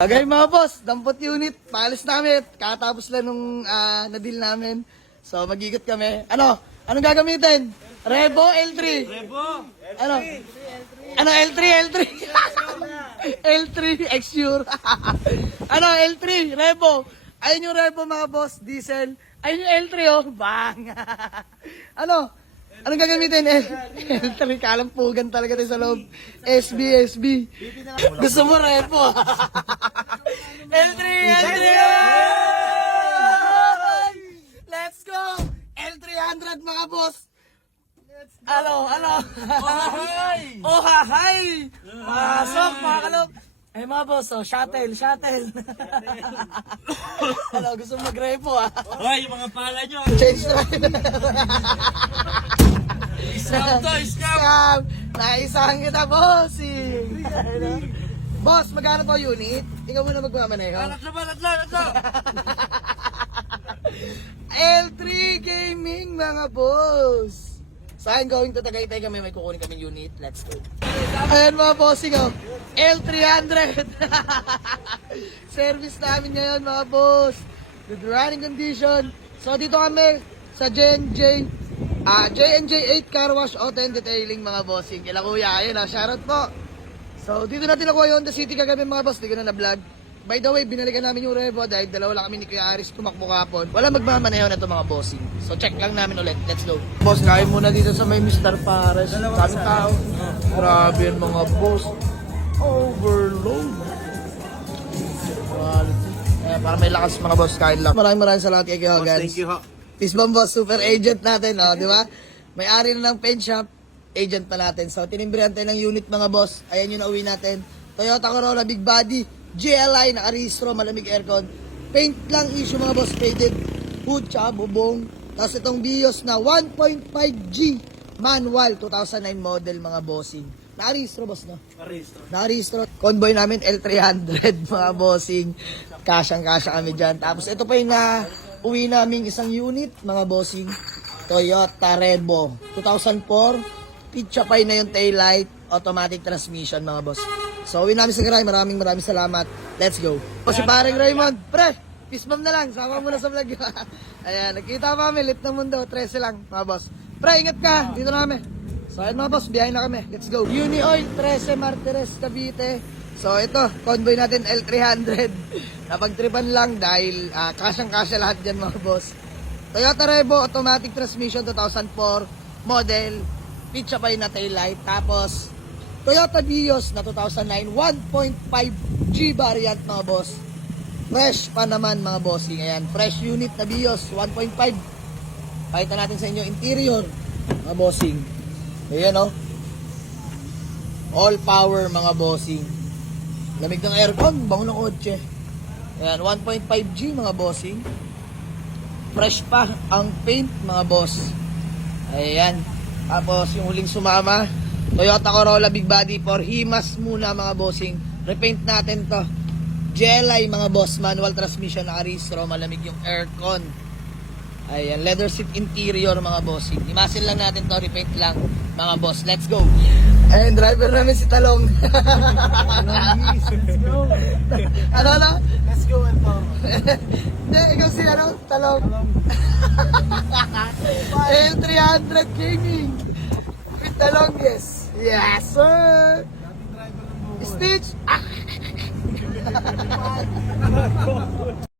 Okay mga boss, dampot unit, paalis namin. Katapos lang nung na-deal namin. So mag-ikot kami. Anong gagamitin? Revo, L3? Revo! Ano, L3, L3? L3, X-Sure. L3, Revo. Ayun yung Revo mga boss, diesel. Ayun yung L3 oh, bang. Anong gagamitin? L3, kalampugan talaga tayo sa loob. SB. Gusto mo Revo? L3, L3! Let's go! L300 mga boss! Ano? Oh, hi! Pasok, mga kalog! Ay mga boss, shuttle. Gusto mo mag-repo Hoy, yung mga pala nyo! Change driver. Scam! Naisahan kita, boss! Boss, magkano to unit? Ikaw muna magmamaneho. Tatlo! L3 Gaming, mga boss! Saan going to Tagaytay kami, may kukunin kami unit. Let's go. Ayan mga bossing L300. Service namin ngayon mga boss. Good running condition. So dito kami sa J&J 8 Car Wash Auto and Detailing mga bossing. Kila kuya, ayun shoutout po. So dito natin nakuha yung Honda City kagabi mga boss. Di ko na na-vlog. By the way, binalikan namin yung Revo dahil dalawa lang kami ni Kuya Aris tumakbo kapon. Wala magmamaneho na ito mga bossing. So check lang namin ulit. Let's go. Boss, kain muna dito sa may Mr. Pares. Kaming tao. Grabe yun mga boss. Overload. Quality. Para may lakas mga boss, kain lang. Maraming salamat kay Kuya Gans. Thank you ho. Peace bomb boss, super agent natin, di ba? May-ari na ng paint shop, agent pa natin. So tinimbrihan tayo ng unit mga boss. Ayan yung nauwi natin. Toyota Corolla Big Body. GLI, naka-rehistro, malamig aircon. Paint lang issue mga boss, faded hood, tsaka bubong. Tapos itong BIOS na 1.5G manual, 2009 model mga bossing. Naka-rehistro boss, no? Naka-rehistro. Convoy namin L300 mga bossing. Kasyang-kasya kami dyan. Tapos ito pa yung uwi naming isang unit mga bossing. Toyota Revo 2004. Pitcha pa na yung taillight. Automatic transmission mga boss. So uwi namin sa garay, maraming salamat. Let's go. O si paring Raymond, pre, peace bomb na lang, sama mo na sa vlog. Ayan, nakita pa kami, lit ng mundo, 13 lang mga boss. Pre, ingat ka, dito na kami. So ayun mga boss, biyahe na kami, let's go. Uni Oil, 13 Martires, Cavite. So ito, convoy natin L300. Napagtripan lang dahil kasyang-kasya lahat dyan mga boss. Toyota Revo, automatic transmission, 2004 model. Pitcha pa na taillight. Tapos Toyota Vios na 2009, 1.5G variant mga boss. Fresh pa naman mga bossing. Ayan, fresh unit na Vios, 1.5. Pakita natin sa inyo interior mga bossing. Ayan all power mga bossing. Lamig ng aircon, bango ng kotse. Ayan, 1.5G mga bossing. Fresh pa ang paint mga boss. Ayan. Tapos yung huling sumama, Toyota Corolla Big Body for Himas muna mga bossing. Repaint natin to. GLI mga boss, manual transmission, naka-rehistro, malamig yung aircon. Ayan, leather seat interior mga bossing. Imasin lang natin to, repaint lang mga boss. Let's go. Ayan, driver namin si Talong. Let's go! Let's go, Anto. Hindi, ikaw si Talong. L300 Gaming. With the longest. Yes, sir. Stitch.